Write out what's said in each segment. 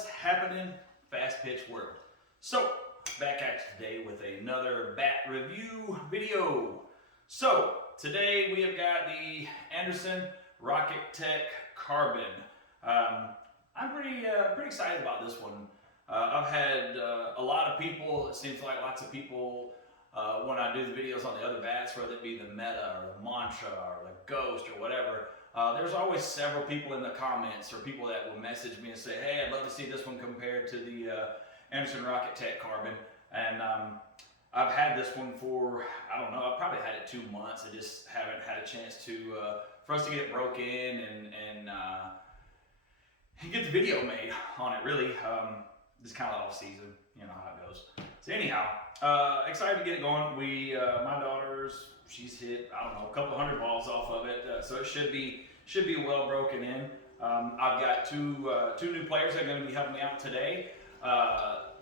what's happening fast pitch world. So back at you today with another bat review video. So today we have got the Anderson Rockettech Carbon. I'm pretty excited about this one. I've had a lot of people, it seems like lots of people when I do the videos on the other bats, whether it be the Meta or the Mantra or the Ghost or whatever, there's always several people in the comments or people that will message me and say, hey, I'd love to see this one compared to the Anderson Rockettech Carbon. And I've had this one for, I don't know, I've probably had it 2 months. I just haven't had a chance to, for us to get it broke in and get the video made on it, really. Just kind of off season, you know how it goes. So anyhow, excited to get it going. My daughter's, she's hit, I don't know, a couple hundred balls off of it, so it should be well broken in. I've got two new players that are going to be helping me out today,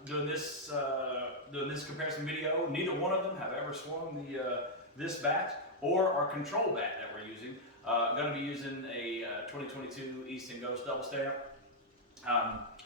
doing this comparison video. Neither one of them have ever swung this bat or our control bat that we're using. Going to be using a 2022 Easton Ghost double stamp.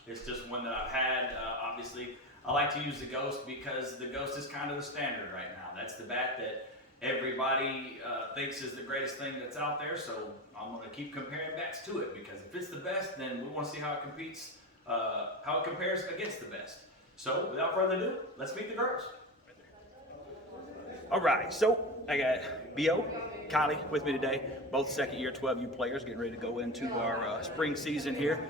It's just one that I've had. Obviously, I like to use the Ghost because the Ghost is kind of the standard right now. That's the bat that everybody thinks is the greatest thing that's out there. So I'm going to keep comparing bats to it because if it's the best, then we want to see how it competes, how it compares against the best. So without further ado, let's meet the girls. All right, so I got B.O., Kylie with me today, both second-year 12U players getting ready to go into our spring season here.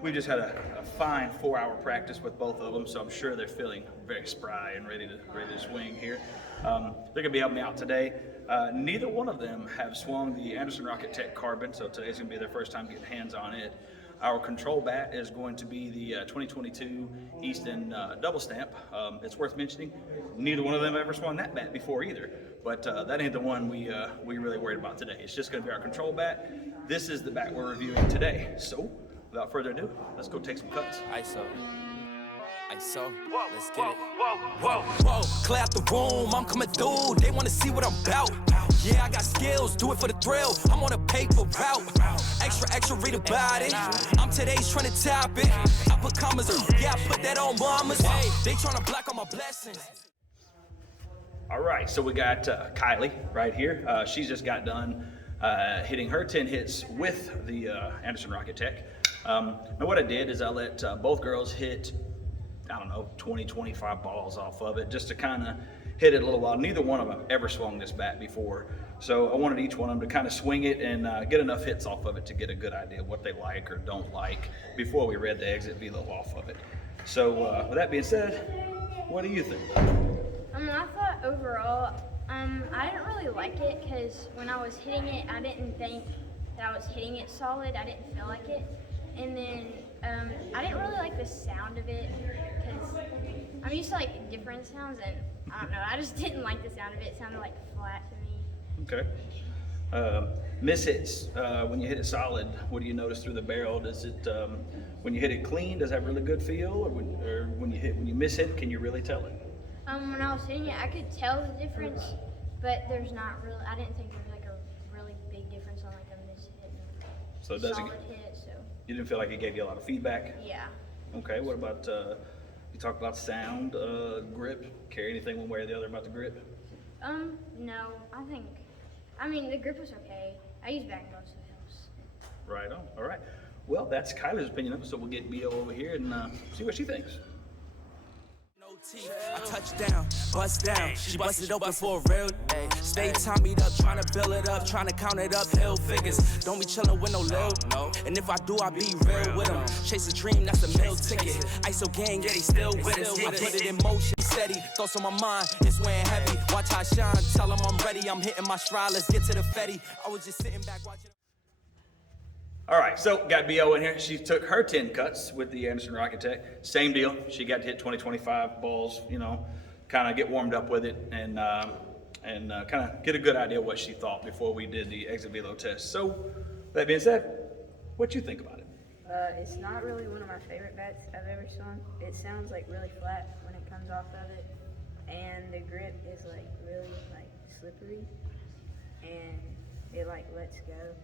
We just had a fine 4-hour practice with both of them, so I'm sure they're feeling very spry and ready to swing here. They're going to be helping me out today. Neither one of them have swung the Anderson Rockettech Carbon, so today's going to be their first time getting hands on it. Our control bat is going to be the 2022 Easton double stamp. It's worth mentioning, neither one of them ever swung that bat before either, but that ain't the one we really worried about today. It's just going to be our control bat. This is the bat we're reviewing today. So without further ado, let's go take some cuts. ISO, let's get it. Whoa, clear out the room, I'm coming through. They wanna see what I'm about. Yeah, I got skills, do it for the thrill. I'm on a paper route. Extra, read about it. I'm today's trying to top it. I put commas, yeah, I put that on mamas. Hey, they trying to block all my blessings. All right, so we got Kylie right here. She's just got done hitting her 10 hits with the Anderson Rockettech. Now what I did is I let both girls hit, I don't know, 20, 25 balls off of it just to kind of hit it a little while. Neither one of them ever swung this bat before. So I wanted each one of them to kind of swing it and get enough hits off of it to get a good idea of what they like or don't like before we read the exit velo off of it. So with that being said, what do you think? I thought overall, I didn't really like it because when I was hitting it, I didn't think that I was hitting it solid. I didn't feel like it. And then I didn't really like the sound of it because I'm used to like different sounds, and I don't know, I just didn't like the sound of it. It sounded like flat to me. Okay. Miss hits, when you hit it solid, what do you notice through the barrel? Does it, when you hit it clean, does it have really good feel? Or when you miss it, can you really tell it? When I was hitting it, I could tell the difference, but there's not really, I didn't think there was like a really big difference on like a miss hit and So solid hit, so. You didn't feel like it gave you a lot of feedback? Yeah. Okay, what about, you talked about sound, grip, care anything one way or the other about the grip? No, I mean, the grip was okay. I use back gloves, so it helps. Right on, all right. Well, that's Kylie's opinion of it, so we'll get B.O. over here and see what she thinks. I touch down, bust down. She busted open for a real day. Stay Tommy'd up, trying to build it up, trying to count it up, hill figures. Don't be chillin' with no lil, no. And if I do, I be real with them. Chase a dream, that's a meal ticket. ISO gang, yeah, they still with us. I put it in motion, steady. Thoughts on my mind, it's weighing heavy. Watch how I shine, tell them I'm ready. I'm hitting my stride, let's get to the Fetty. I was just sitting back watching. All right, so got B.O. in here. She took her 10 cuts with the Anderson Rockettech. Same deal. She got to hit 20, 25 balls, you know, kind of get warmed up with it and kind of get a good idea of what she thought before we did the exit velo test. So, that being said, what you think about it? It's not really one of my favorite bats I've ever swung. It sounds like really flat when it comes off of it, and the grip is like really like slippery, and it like lets go.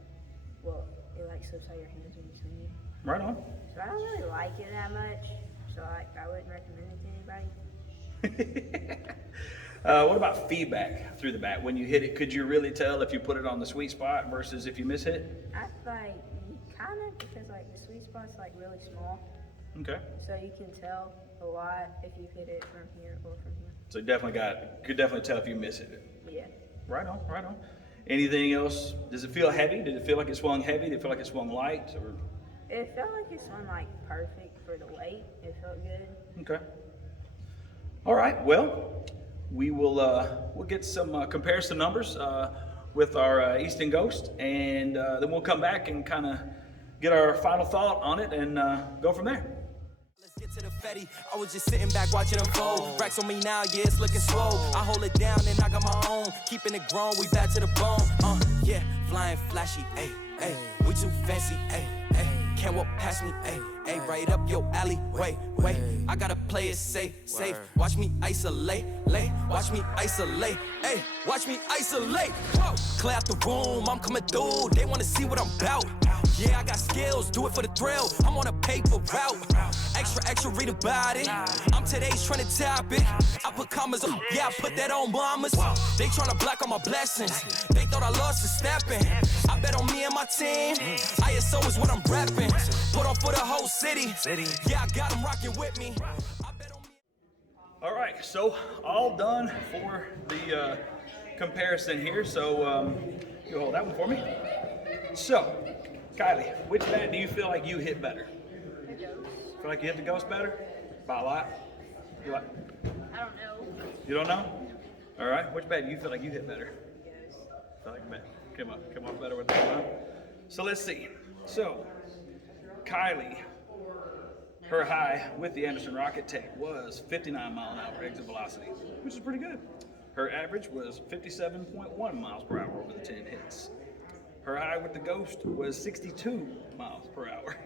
Well, it like slips out your hands when you swing it. Right on. So So I don't really like it that much. So I wouldn't recommend it to anybody. What about feedback through the bat? When you hit it, could you really tell if you put it on the sweet spot versus if you miss hit? I like kind of, because like the sweet spot's like really small. Okay. So you can tell a lot if you hit it from here or from here. So could definitely tell if you miss it. Yeah. Right on, right on. Anything else? Does it feel heavy? Did it feel like it swung heavy? Did it feel like it swung light? Or? It felt like it swung like perfect for the weight. It felt good. Okay. All right. Well, we'll get some comparison numbers with our Easton Ghost, and then we'll come back and kind of get our final thought on it and go from there. Let's get to the Fetty. I was just sitting back watching them fold. Racks on me now, yeah, it's looking swole. I hold it down and I got my own. Keeping it grown, we back to the bone. Yeah, flying flashy, ayy, ayy. We too fancy, ayy, ayy. Can't walk past me, ayy, ayy. Right up your alley, wait. I gotta play it safe. Watch me isolate, watch me isolate, ayy. Watch me isolate. Whoa, clear out the room, I'm coming through. They wanna see what I'm about. Yeah, I got skills, do it for the thrill. I'm on a paper route. Extra, read about it. I'm today's trending topic. I put commas on, yeah, I put that on mamas. They tryna block all my blessings. They thought I lost for stepping. I bet on me and my team. ISO is what I'm repping. Put on for the whole city. Yeah, I got them rocking with me. I bet on me. All right, so all done for the comparison here. So you hold that one for me. So, Kylie, which bat do you feel like you hit better? The Ghost. Feel like you hit the Ghost better? By a lot? You like? I don't know. You don't know? All right. Which bat do you feel like you hit better? Feel like bat came up better with that one. So let's see. So, Kylie, her high with the Anderson Rockettech was 59 mile an hour exit velocity, which is pretty good. Her average was 57.1 miles per hour over the 10 hits. Her high with the Ghost was 62 miles per hour.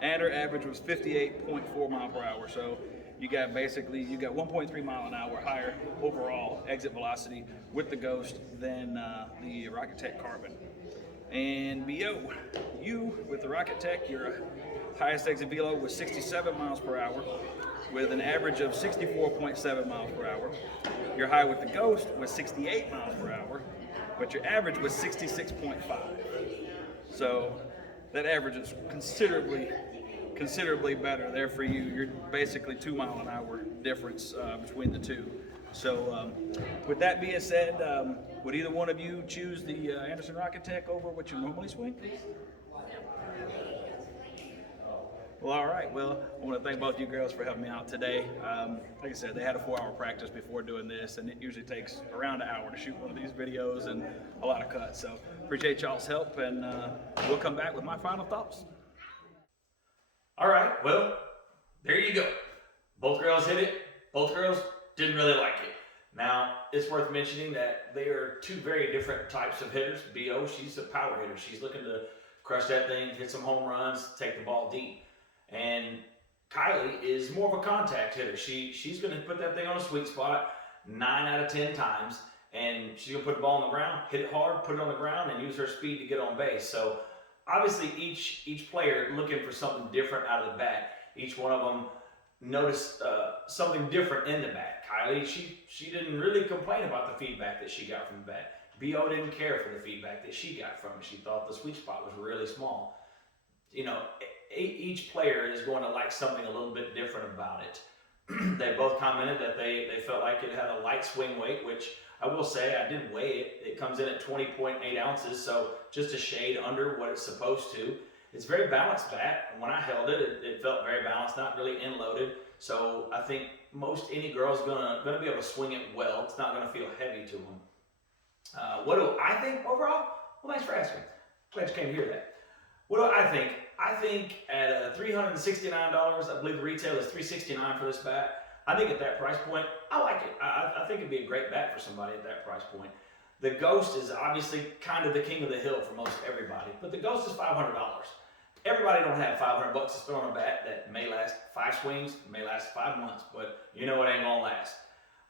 And her average was 58.4 miles per hour. So you got 1.3 mile an hour higher overall exit velocity with the Ghost than the Rockettech Carbon. And BO, you with the Rockettech, your highest exit velo was 67 miles per hour with an average of 64.7 miles per hour. Your high with the Ghost was 68 miles per hour, but your average was 66.5. So that average is considerably better there for you. You're basically 2 mile an hour difference between the two. So with that being said, would either one of you choose the Anderson Rockettech over what you normally swing? Well, all right. Well, I want to thank both you girls for helping me out today. Like I said, they had a 4-hour practice before doing this, and it usually takes around an hour to shoot one of these videos and a lot of cuts. So appreciate y'all's help, and we'll come back with my final thoughts. All right. Well, there you go. Both girls hit it. Both girls didn't really like it. Now, it's worth mentioning that they are two very different types of hitters. B.O., she's a power hitter. She's looking to crush that thing, hit some home runs, take the ball deep. And Kylie is more of a contact hitter. She's going to put that thing on a sweet spot 9 out of 10 times, and she's going to put the ball on the ground, hit it hard, put it on the ground, and use her speed to get on base. So obviously each player looking for something different out of the bat. Each one of them noticed something different in the bat. Kylie, she didn't really complain about the feedback that she got from the bat. B.O. didn't care for the feedback that she got from it. She thought the sweet spot was really small. You know, each player is going to like something a little bit different about it. They both commented that they felt like it had a light swing weight, which I will say I did weigh it. It comes in at 20.8 ounces, so just a shade under what it's supposed to. It's very balanced bat. When I held it, it felt very balanced, not really end-loaded. So I think most any girl's gonna be able to swing it well. It's not gonna feel heavy to them. What do I think overall? Well, thanks for asking. Glad you came to hear that. What do I think? I think at $369, I believe the retail is $369 for this bat. I think at that price point, I like it. I think it'd be a great bat for somebody at that price point. The Ghost is obviously kind of the king of the hill for most everybody, but the Ghost is $500. Everybody don't have $500 to spend on a bat that may last 5 swings, may last 5 months, but you know it ain't gonna last.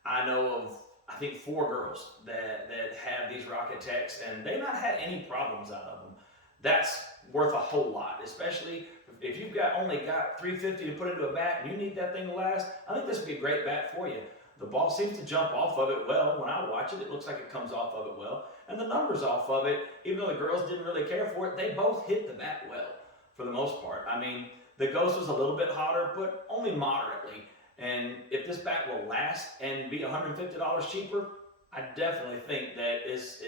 I know of, I think 4 girls that have these Rockettechs, and they've not had any problems out of them. That's worth a whole lot, especially if you've only got $350 to put into a bat and you need that thing to last, I think this would be a great bat for you. The ball seems to jump off of it well. When I watch it, it looks like it comes off of it well. And the numbers off of it, even though the girls didn't really care for it, they both hit the bat well for the most part. I mean, the Ghost was a little bit hotter, but only moderately. And if this bat will last and be $150 cheaper, I definitely think that it's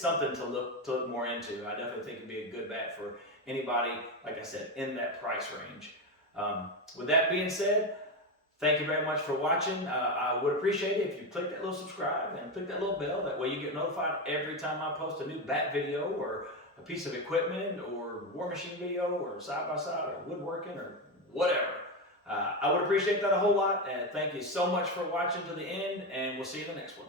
something to look more into. I definitely think it'd be a good bat for anybody, like I said, in that price range. With that being said, thank you very much for watching. I would appreciate it if you click that little subscribe and click that little bell. That way you get notified every time I post a new bat video or a piece of equipment or war machine video or side-by-side or woodworking or whatever. I would appreciate that a whole lot. And thank you so much for watching to the end, and we'll see you in the next one.